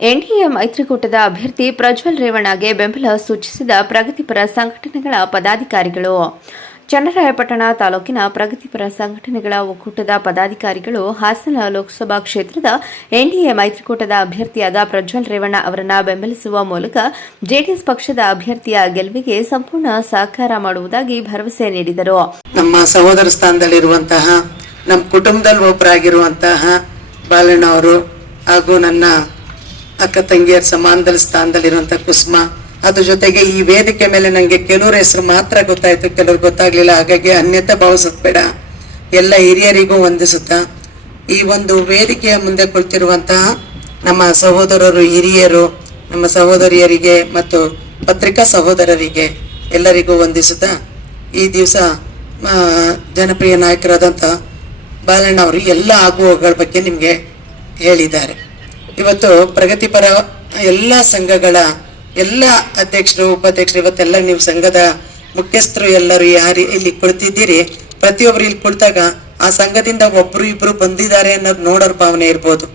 NDA ಮೈತ್ರಿಕೂಟದ ಅಭ್ಯರ್ಥಿ ಪ್ರಜ್ವಲ್ ರೇವಣ್ಣಗೆ ಬೆಂಬಲ ಸೂಚಿಸಿದ ಪ್ರಗತಿಪರ ಸಂಘಟನೆಗಳ ಪದಾಧಿಕಾರಿಗಳು. ಚನ್ನರಾಯಪಟ್ಟಣ ತಾಲೂಕಿನ ಪ್ರಗತಿಪರ ಸಂಘಟನೆಗಳ ಒಕ್ಕೂಟದ ಪದಾಧಿಕಾರಿಗಳು ಹಾಸನ ಲೋಕಸಭಾ ಕ್ಷೇತ್ರದ ಎನ್ಡಿಎ ಮೈತ್ರಿಕೂಟದ ಅಭ್ಯರ್ಥಿಯಾದ ಪ್ರಜ್ವಲ್ ರೇವಣ್ಣ ಅವರನ್ನು ಬೆಂಬಲಿಸುವ ಮೂಲಕ ಜೆಡಿಎಸ್ ಪಕ್ಷದ ಅಭ್ಯರ್ಥಿಯ ಗೆಲುವಿಗೆ ಸಂಪೂರ್ಣ ಸಹಕಾರ ಮಾಡುವುದಾಗಿ ಭರವಸೆ ನೀಡಿದರು. ನಮ್ಮ ಸಹೋದರ ಸ್ಥಾನದಲ್ಲಿರುವಂತಹ ನಮ್ಮ ಕುಟುಂಬದಲ್ಲಿ ಒಬ್ಬರಾಗಿರುವಂತಹ ಬಾಲಣ್ಣವರು ಹಾಗೂ ನನ್ನ ಅಕ್ಕ ತಂಗಿಯರ ಸಮಾನದಲ್ಲಿ ಸ್ಥಾನದಲ್ಲಿರುವಂಥ ಕುಸುಮ. ಅದ್ರ ಜೊತೆಗೆ ಈ ವೇದಿಕೆ ಮೇಲೆ ನನಗೆ ಕೆಲವ್ರ ಹೆಸರು ಮಾತ್ರ ಗೊತ್ತಾಯ್ತು, ಕೆಲವ್ರು ಗೊತ್ತಾಗ್ಲಿಲ್ಲ. ಹಾಗಾಗಿ ಅನ್ಯತೆ ಭಾವಿಸೋದ್ ಬೇಡ. ಎಲ್ಲ ಹಿರಿಯರಿಗೂ ವಂದಿಸುತ್ತಾ ಈ ಒಂದು ವೇದಿಕೆಯ ಮುಂದೆ ಕುಳಿತಿರುವಂತಹ ನಮ್ಮ ಸಹೋದರರು, ಹಿರಿಯರು, ನಮ್ಮ ಸಹೋದರಿಯರಿಗೆ ಮತ್ತು ಪತ್ರಿಕಾ ಸಹೋದರರಿಗೆ ಎಲ್ಲರಿಗೂ ವಂದಿಸುತ್ತಾ ಈ ದಿವಸ ಜನಪ್ರಿಯ ನಾಯಕರಾದಂಥ ಬಾಲಣ್ಣ ಅವರು ಎಲ್ಲ ಆಗುವಗಳ ಬಗ್ಗೆ ನಿಮಗೆ ಹೇಳಿದ್ದಾರೆ. ಇವತ್ತು ಪ್ರಗತಿಪರ ಎಲ್ಲ ಸಂಘಗಳ ಎಲ್ಲ ಅಧ್ಯಕ್ಷರು, ಉಪಾಧ್ಯಕ್ಷರು, ಇವತ್ತೆಲ್ಲ ನೀವು ಸಂಘದ ಮುಖ್ಯಸ್ಥರು ಎಲ್ಲರೂ ಯಾರು ಇಲ್ಲಿ ಕುಳಿತಿದ್ದೀರಿ. ಪ್ರತಿಯೊಬ್ಬರು ಇಲ್ಲಿ ಕುಳಿತಾಗ ಆ ಸಂಘದಿಂದ ಒಬ್ರು ಇಬ್ರು ಬಂದಿದ್ದಾರೆ ಅನ್ನೋದು ನೋಡೋರ್ ಭಾವನೆ ಇರ್ಬೋದು.